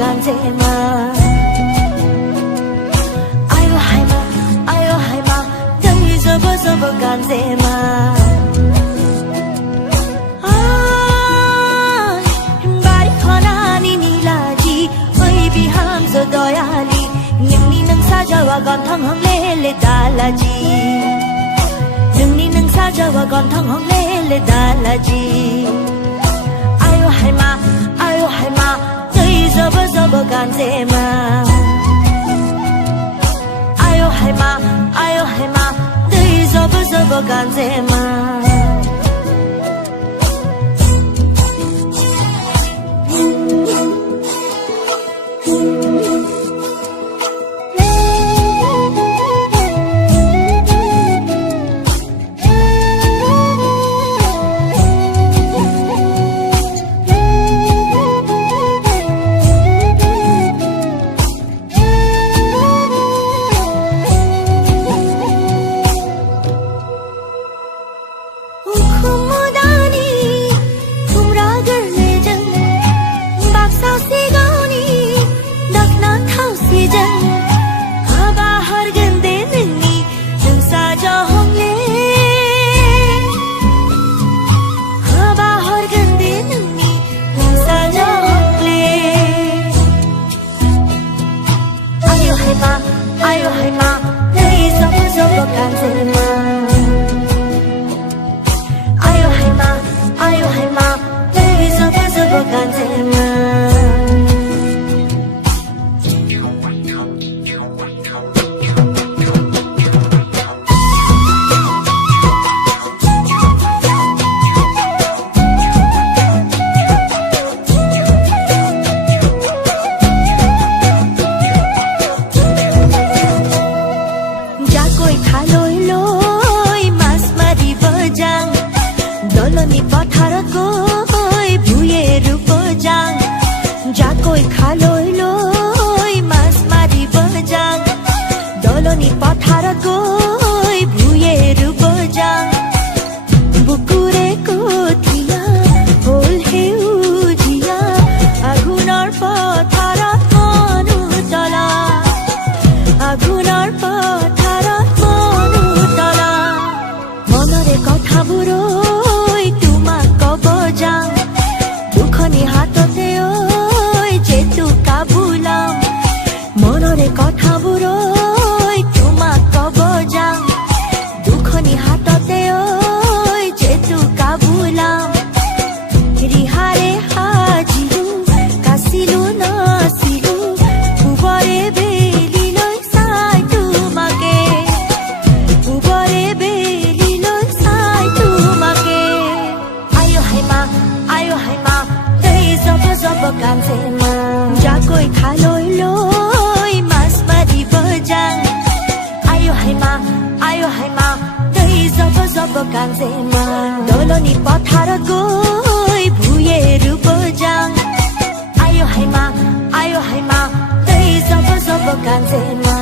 ganzema ayo haima dai zobo ganzema bari khonani nilaji oi biham zo doyali ningni nang sajawa gon thang hong le dalaji ningni nang sajawa gon thang hong le dalaji ayo haima dai zobo ganzema ayo haima dai zobo ganzema ayo haima dai zobo ganzema ayo haima dai zobo ganzema doloni pathara koi bhuyeru bojang jakoi khaloi loi mas mari bojang doloni pathara koi bhuyeru bojang bukure kothia hol heujia agunor pathara manu tala agunor pathara manu tala monore kotha buro হাততে ওই যেতু কাবুলাম মনরে কথা বুরই তোমাক কব যাম দুখনি হাততে ওই যেতু কাবুলাম রিহারে হাজিরু কাছিলু নাছিলু উবরে বেলি লৈ চাই তোমাকে উবরে বেলি লৈ চাই তোমাকে আয়ো হাইমা zobo ganzema jakoi khaloi loi mas mari bojang ayo haima dai zobo ganzema doloni pathara koi bhuyeru bojang ayo haima dai zobo ganzema